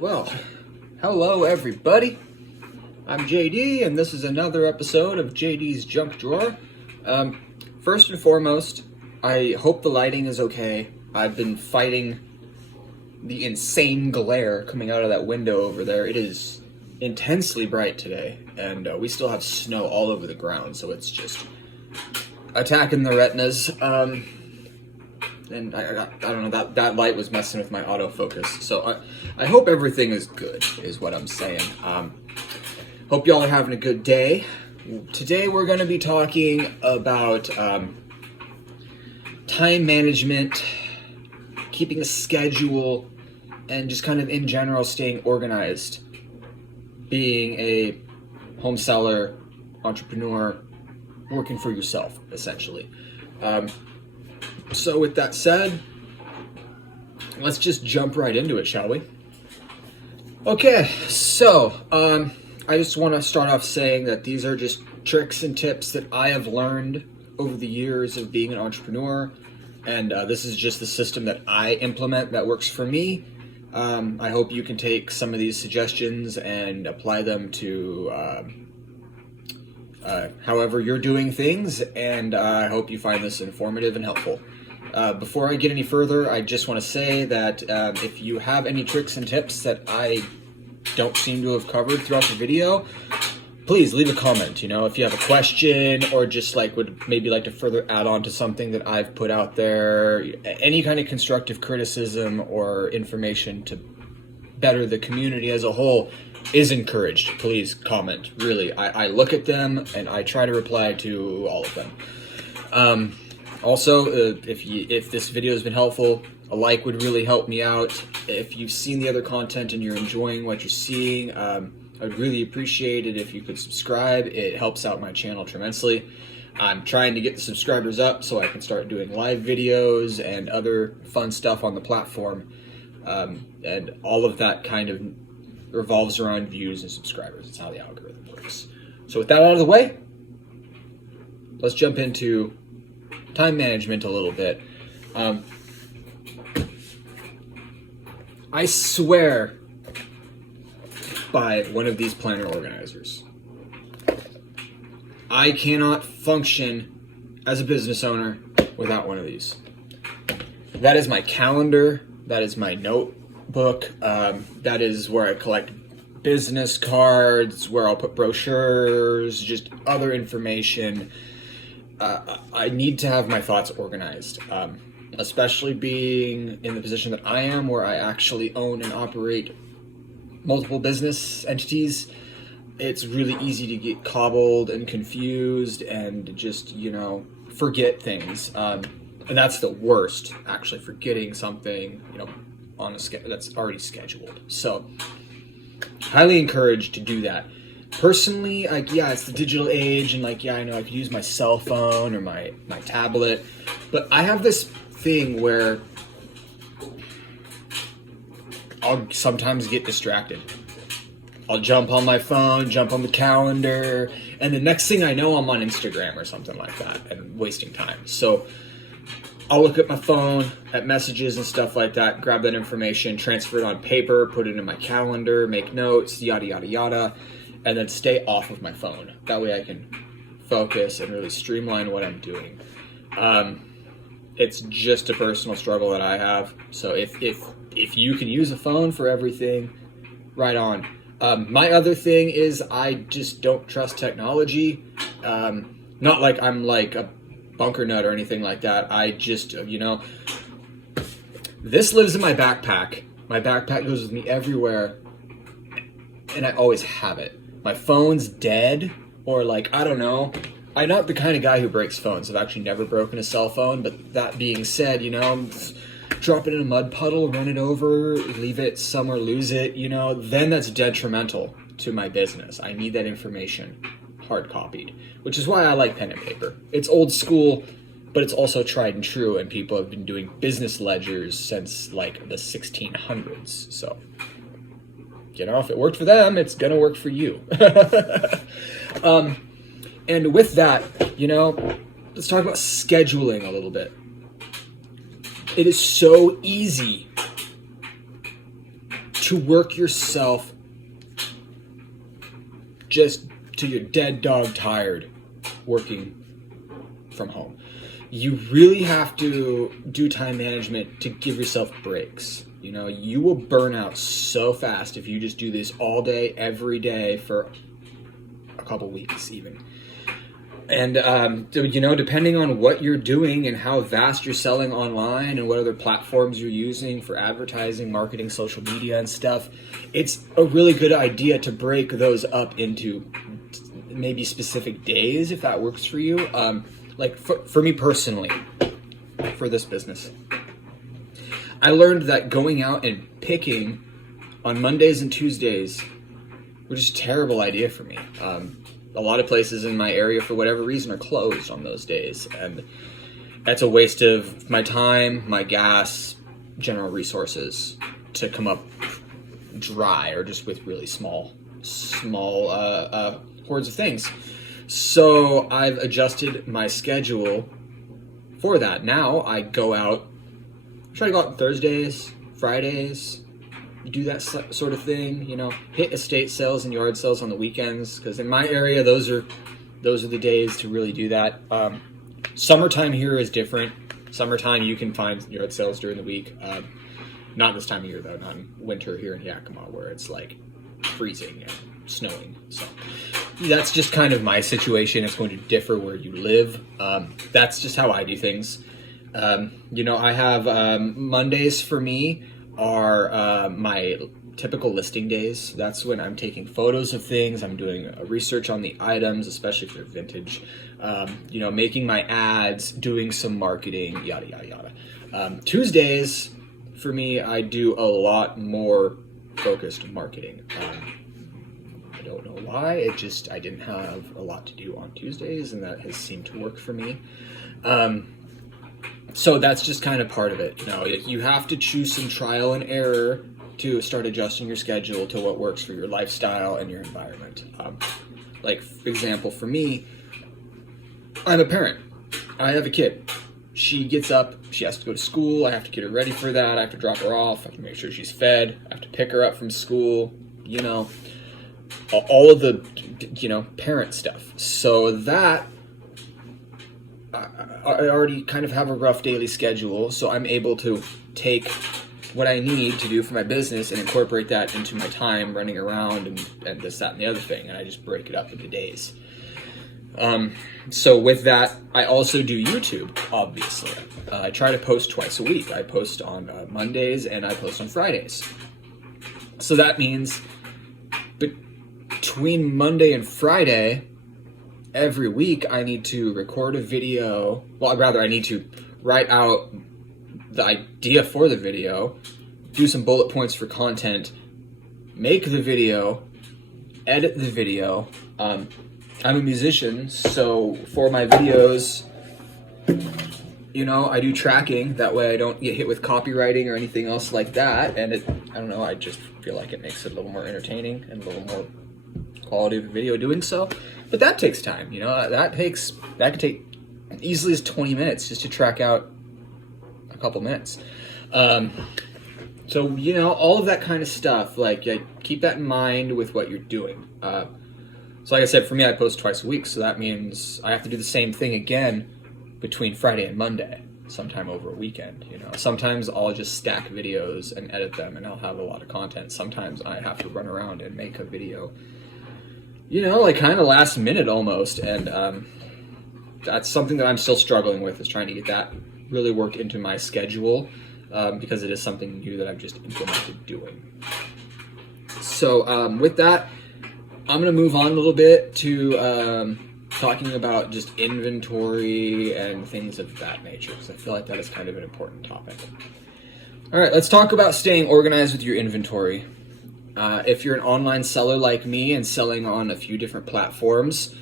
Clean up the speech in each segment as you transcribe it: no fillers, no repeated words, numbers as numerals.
Well, hello everybody. I'm JD, and this is another episode of JD's Junk Drawer. First and foremost, I hope the lighting is okay. I've been fighting the insane glare coming out of that window over there. It is intensely bright today, and we still have snow all over the ground, so it's just attacking the retinas. And I don't know, that light was messing with my autofocus. So I hope everything is good, is what I'm saying. Hope y'all are having a good day. Today we're going to be talking about time management, keeping a schedule, and just kind of in general staying organized. Being a home seller, entrepreneur, working for yourself, essentially. So with that said, let's just jump right into it, shall we? Okay, so I just want to start off saying that these are just tricks and tips that I have learned over the years of being an entrepreneur, and this is just the system that I implement that works for me. I hope you can take some of these suggestions and apply them to however you're doing things, and I hope you find this informative and helpful. Before I get any further, I just want to say that if you have any tricks and tips that I don't seem to have covered throughout the video, please leave a comment. You know, if you have a question or just would maybe like to further add on to something that I've put out there, any kind of constructive criticism or information to better the community as a whole is encouraged. Please comment. Really, I look at them and I try to reply to all of them. Also, if this video has been helpful, a like would really help me out. If you've seen the other content and you're enjoying what you're seeing, I'd really appreciate it if you could subscribe. It helps out my channel tremendously. I'm trying to get the subscribers up so I can start doing live videos and other fun stuff on the platform. And all of that kind of revolves around views and subscribers. It's how the algorithm works. So with that out of the way, let's jump into time management a little bit. I swear by one of these planner organizers. I cannot function as a business owner without one of these. That is my calendar. That is my notebook. That is where I collect business cards, where I'll put brochures, just other information. I need to have my thoughts organized, especially being in the position that I am, where I actually own and operate multiple business entities. It's really easy to get cobbled and confused and just, forget things. And that's the worst, actually, forgetting something, on a that's already scheduled. So, highly encouraged to do that. Personally, it's the digital age, and I know I could use my cell phone or my tablet, but I have this thing where I'll sometimes get distracted. I'll jump on my phone, jump on the calendar, and the next thing I know, I'm on Instagram or something like that and wasting time. So I'll look at my phone, at messages and stuff like that, grab that information, transfer it on paper, put it in my calendar, make notes, yada, yada, yada, and then stay off of my phone. That way I can focus and really streamline what I'm doing. It's just a personal struggle that I have. So if you can use a phone for everything, right on. My other thing is I just don't trust technology. Not like I'm like a bunker nut or anything like that. I just, this lives in my backpack. My backpack goes with me everywhere, and I always have it. My phone's dead, or I don't know. I'm not the kind of guy who breaks phones. I've actually never broken a cell phone, but that being said, drop it in a mud puddle, run it over, leave it somewhere, lose it, then that's detrimental to my business. I need that information hard copied, which is why I like pen and paper. It's old school, but it's also tried and true, and people have been doing business ledgers since the 1600s. So, if it worked for them, it's gonna work for you. And with that, let's talk about scheduling a little bit. It is so easy to work yourself just till you're dead dog tired working from home. You really have to do time management to give yourself breaks. You know, you will burn out so fast if you just do this all day, every day for a couple weeks even. And, you know, depending on what you're doing and how vast you're selling online and what other platforms you're using for advertising, marketing, social media and stuff, it's a really good idea to break those up into maybe specific days if that works for you. Like for me personally, for this business, I learned that going out and picking on Mondays and Tuesdays was just a terrible idea for me. A lot of places in my area, for whatever reason, are closed on those days, and that's a waste of my time, my gas, general resources to come up dry or just with really small hordes of things. So I've adjusted my schedule for that. Now I go out, try to go out on Thursdays, Fridays, do that sort of thing, you know, hit estate sales and yard sales on the weekends, because in my area those are the days to really do that. Summertime here is different. Summertime you can find yard sales during the week. Not this time of year though, not in winter here in Yakima where it's like freezing and snowing. So that's just kind of my situation. It's going to differ where you live. That's just how I do things. You know, I have Mondays for me are my typical listing days. That's when I'm taking photos of things. I'm doing research on the items, especially if they're vintage. You know, making my ads, doing some marketing, yada, yada, yada. Tuesdays, for me, I do a lot more focused marketing. I don't know why. I didn't have a lot to do on Tuesdays, and that has seemed to work for me. So that's just kind of part of it. You know, you have to choose some trial and error to start adjusting your schedule to what works for your lifestyle and your environment. Like, for example, for me, I'm a parent. I have a kid. She gets up, she has to go to school, I have to get her ready for that, I have to drop her off, I have to make sure she's fed, I have to pick her up from school, you know, all of the, you know, parent stuff. So that, I already kind of have a rough daily schedule, so I'm able to take what I need to do for my business and incorporate that into my time running around and this, that, and the other thing, and I just break it up into days. So with that, I also do YouTube, obviously. I try to post twice a week. I post on Mondays and I post on Fridays. So that means between Monday and Friday, every week I need to record a video. Well, rather, I need to write out the idea for the video, do some bullet points for content, make the video, edit the video. I'm a musician, so for my videos, you know, I do tracking. That way I don't get hit with copywriting or anything else like that. And I don't know, I just feel like it makes it a little more entertaining and a little more quality of the video doing so. But that takes time, you know, that can take easily as 20 minutes just to track out a couple minutes. So, you know, all of that kind of stuff, like, keep that in mind with what you're doing. So like I said, for me, I post twice a week, so that means I have to do the same thing again between Friday and Monday, sometime over a weekend, you know. Sometimes I'll just stack videos and edit them, and I'll have a lot of content. Sometimes I have to run around and make a video, you know, like kind of last minute almost, and that's something that I'm still struggling with, is trying to get that really worked into my schedule, because it is something new that I've just implemented doing. So with that, I'm going to move on a little bit to talking about just inventory and things of that nature, because I feel like that is kind of an important topic. All right, let's talk about staying organized with your inventory. If you're an online seller like me and selling on a few different platforms,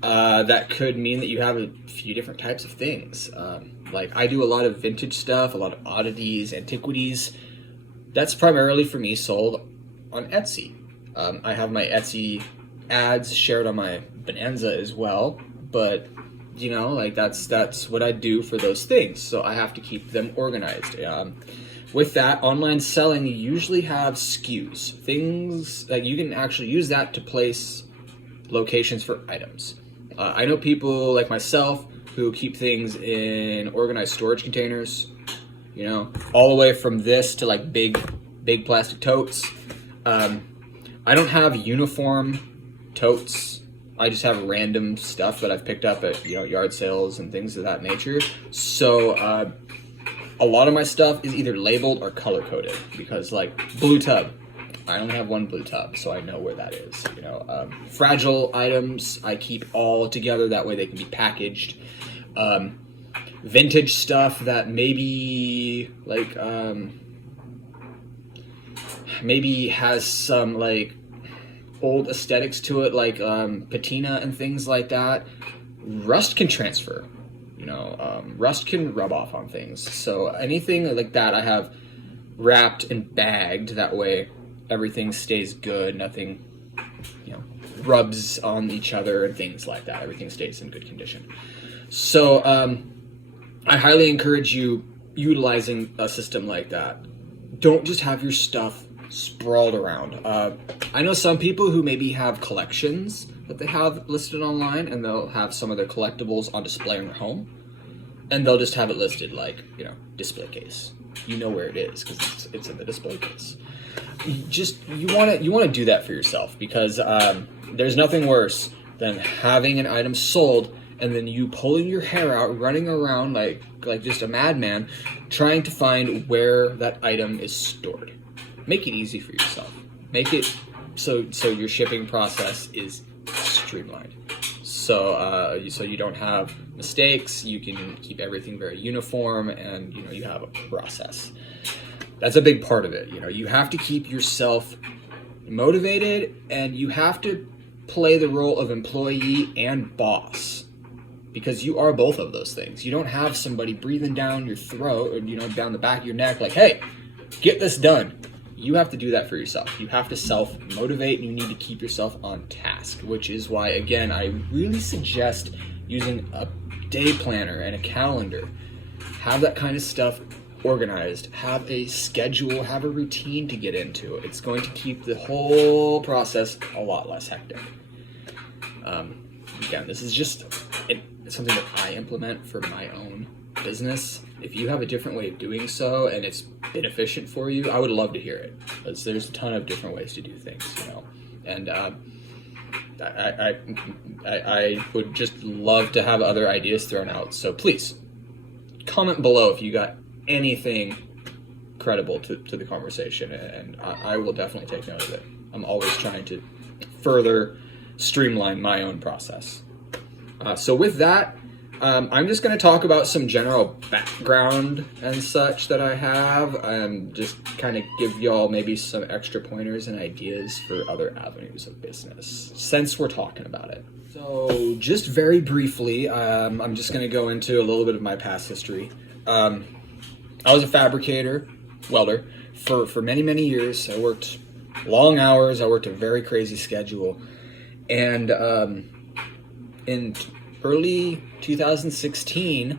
that could mean that you have a few different types of things. Like I do a lot of vintage stuff, a lot of oddities, antiquities. That's primarily for me sold on Etsy. I have my Etsy ads shared on my Bonanza as well, but you know, like that's what I do for those things. So I have to keep them organized. with that, online selling, you usually have SKUs, things that you can actually use that to place locations for items. I know people like myself who keep things in organized storage containers, all the way from this to like big plastic totes. I don't have uniform totes. I just have random stuff that I've picked up at yard sales and things of that nature. So a lot of my stuff is either labeled or color coded, because like blue tub, I only have one blue tub, so I know where that is. Fragile items I keep all together, that way they can be packaged. Vintage stuff that maybe like maybe has some like old aesthetics to it, like patina and things like that. Rust can transfer, rust can rub off on things. So anything like that I have wrapped and bagged, that way everything stays good, nothing rubs on each other and things like that. Everything stays in good condition. So I highly encourage you utilizing a system like that. Don't just have your stuff sprawled around. I know some people who maybe have collections that they have listed online, and they'll have some of their collectibles on display in their home, and they'll just have it listed like, display case. You know where it is because it's in the display case. You want to do that for yourself, because there's nothing worse than having an item sold and then you pulling your hair out, running around like just a madman, trying to find where that item is stored. Make it easy for yourself. Make it so your shipping process is streamlined. So you don't have mistakes. You can keep everything very uniform, and you have a process. That's a big part of it. You have to keep yourself motivated, and you have to play the role of employee and boss, because you are both of those things. You don't have somebody breathing down your throat or down the back of your neck like, hey, get this done. You have to do that for yourself. You have to self-motivate, and you need to keep yourself on task, which is why, again, I really suggest using a day planner and a calendar. Have that kind of stuff organized. Have a schedule, have a routine to get into. It's going to keep the whole process a lot less hectic. Again, this is just something that I implement for my own business. If you have a different way of doing so and it's inefficient for you, I would love to hear it, because there's a ton of different ways to do things, and I would just love to have other ideas thrown out. So please comment below if you got anything credible to the conversation, and I will definitely take note of it. I'm always trying to further streamline my own process. So with that, I'm just going to talk about some general background and such that I have, and just kind of give y'all maybe some extra pointers and ideas for other avenues of business, since we're talking about it. So just very briefly, I'm just going to go into a little bit of my past history. I was a fabricator, welder, for many, many years. I worked long hours. I worked a very crazy schedule. And in early 2016,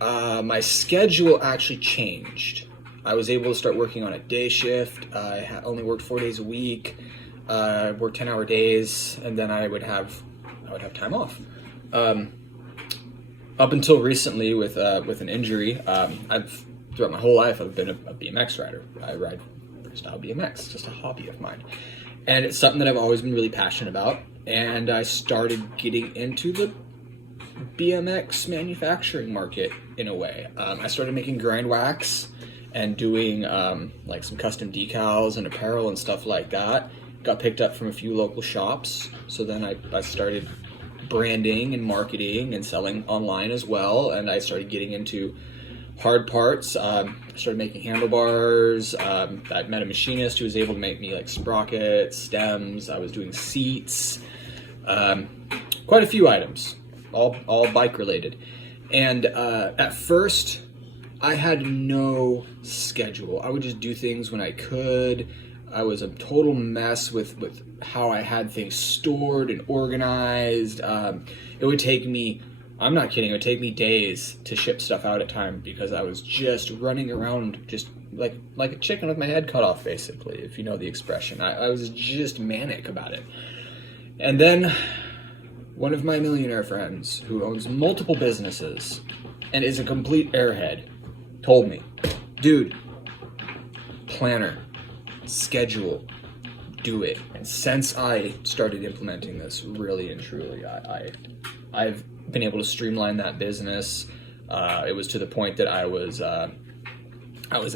my schedule actually changed. I was able to start working on a day shift. I only worked 4 days a week. I worked 10-hour days, and then I would have time off. Up until recently, with an injury, throughout my whole life, I've been a BMX rider. I ride freestyle BMX, just a hobby of mine. And it's something that I've always been really passionate about. And I started getting into the BMX manufacturing market in a way. I started making grind wax and doing like some custom decals and apparel and stuff like that. Got picked up from a few local shops. So then I started branding and marketing and selling online as well. And I started getting into hard parts. I started making handlebars. I met a machinist who was able to make me like sprockets, stems. I was doing seats, quite a few items, all bike related. And at first, I had no schedule. I would just do things when I could. I was a total mess with how I had things stored and organized. It would take me I'm not kidding. It would take me days to ship stuff out at time because I was just running around just like a chicken with my head cut off, basically, if you know the expression. I was just manic about it. And then one of my millionaire friends who owns multiple businesses and is a complete airhead told me, dude, planner, schedule, do it. And since I started implementing this, really and truly, I've been able to streamline that business. It was to the point that I was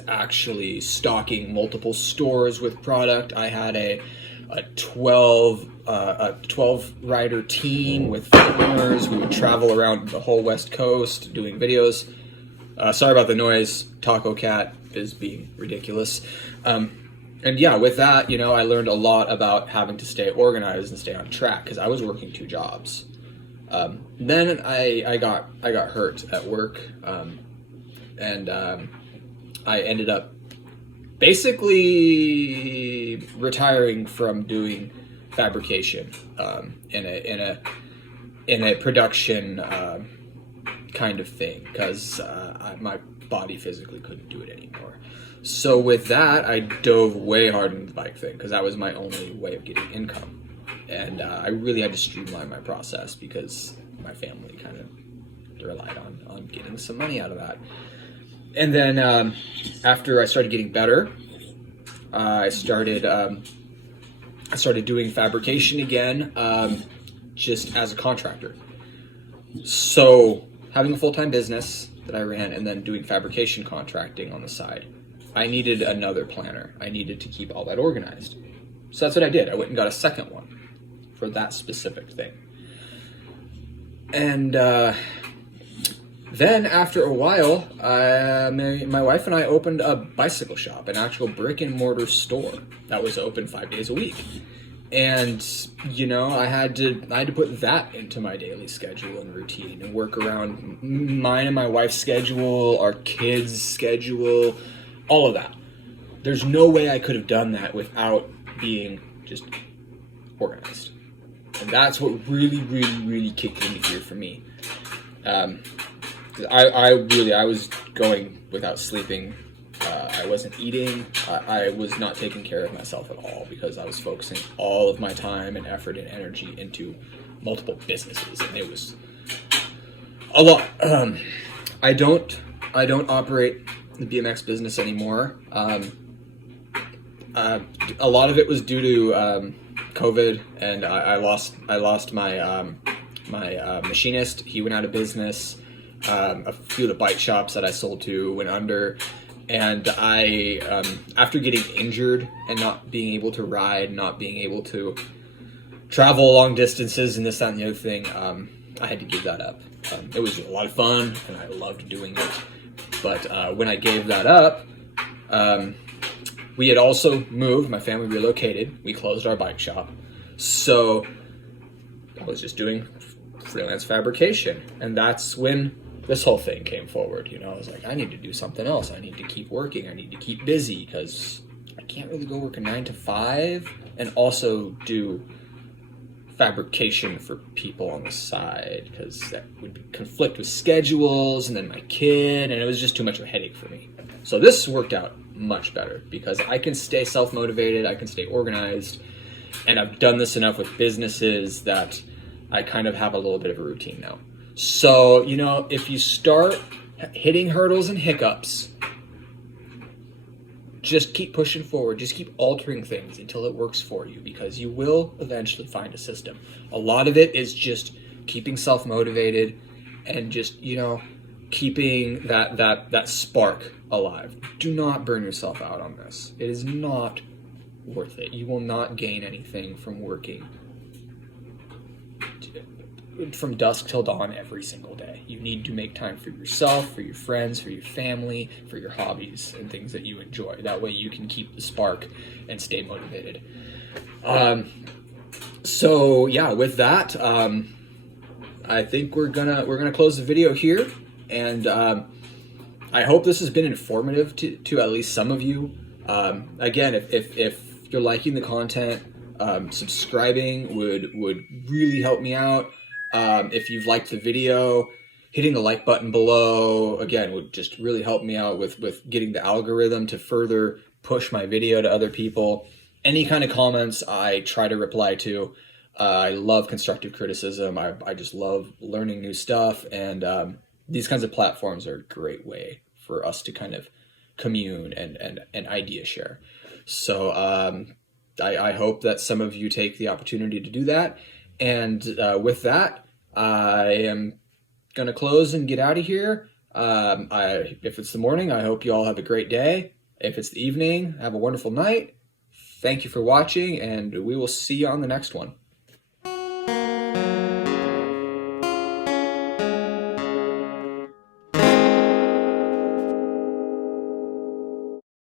actually stocking multiple stores with product. I had a 12 rider team with farmers. We would travel around the whole West Coast doing videos. Sorry about the noise. Taco Cat is being ridiculous. And yeah, with that, you know, I learned a lot about having to stay organized and stay on track because I was working 2 jobs. Then I got hurt at work, and I ended up basically retiring from doing fabrication in a production kind of thing because my body physically couldn't do it anymore. So with that, I dove way hard into the bike thing because that was my only way of getting income. And I really had to streamline my process because my family kind of relied on getting some money out of that. And then after I started getting better, I started doing fabrication again, just as a contractor. So having a full-time business that I ran and then doing fabrication contracting on the side, I needed another planner. I needed to keep all that organized. So that's what I did. I went and got a second one for that specific thing. And then after a while, my wife and I opened a bicycle shop, an actual brick and mortar store that was open 5 days a week. And, you know, I had to put that into my daily schedule and routine and work around mine and my wife's schedule, our kids' schedule, all of that. There's no way I could have done that without being just organized. And that's what really, really, really kicked into gear for me. I was going without sleeping. I wasn't eating. I was not taking care of myself at all because I was focusing all of my time and effort and energy into multiple businesses, and it was a lot. I don't operate the BMX business anymore. A lot of it was due to COVID, and I lost my machinist. He went out of business. A few of the bike shops that I sold to went under, and I, after getting injured and not being able to ride, not being able to travel long distances and this, that, and the other thing, I had to give that up. It was a lot of fun, and I loved doing it. But when I gave that up, we had also moved. My family relocated. We closed our bike shop. So I was just doing freelance fabrication. And that's when this whole thing came forward. You know, I was like, I need to do something else. I need to keep working. I need to keep busy because I can't really go work a 9 to 5 and also do fabrication for people on the side because that would conflict with schedules and then my kid, and it was just too much of a headache for me. So this worked out much better because I can stay self-motivated, I can stay organized, and I've done this enough with businesses that I kind of have a little bit of a routine now. So, you know, if you start hitting hurdles and hiccups, just keep pushing forward. Just keep altering things until it works for you because you will eventually find a system. A lot of it is just keeping self-motivated and just, you know, keeping that spark alive. Do not burn yourself out on this. It is not worth it. You will not gain anything from working from dusk till dawn every single day. You need to make time for yourself, for your friends, for your family, for your hobbies and things that you enjoy. That way you can keep the spark and stay motivated. So yeah, with that, I think we're gonna close the video here, and I hope this has been informative to at least some of you. Again, if you're liking the content, subscribing would really help me out. If you've liked the video, hitting the like button below, again, would just really help me out with getting the algorithm to further push my video to other people. Any kind of comments I try to reply to. I love constructive criticism. I just love learning new stuff, and these kinds of platforms are a great way for us to kind of commune and idea share. So I hope that some of you take the opportunity to do that. And with that, I am going to close and get out of here. If it's the morning, I hope you all have a great day. If it's the evening, have a wonderful night. Thank you for watching, and we will see you on the next one.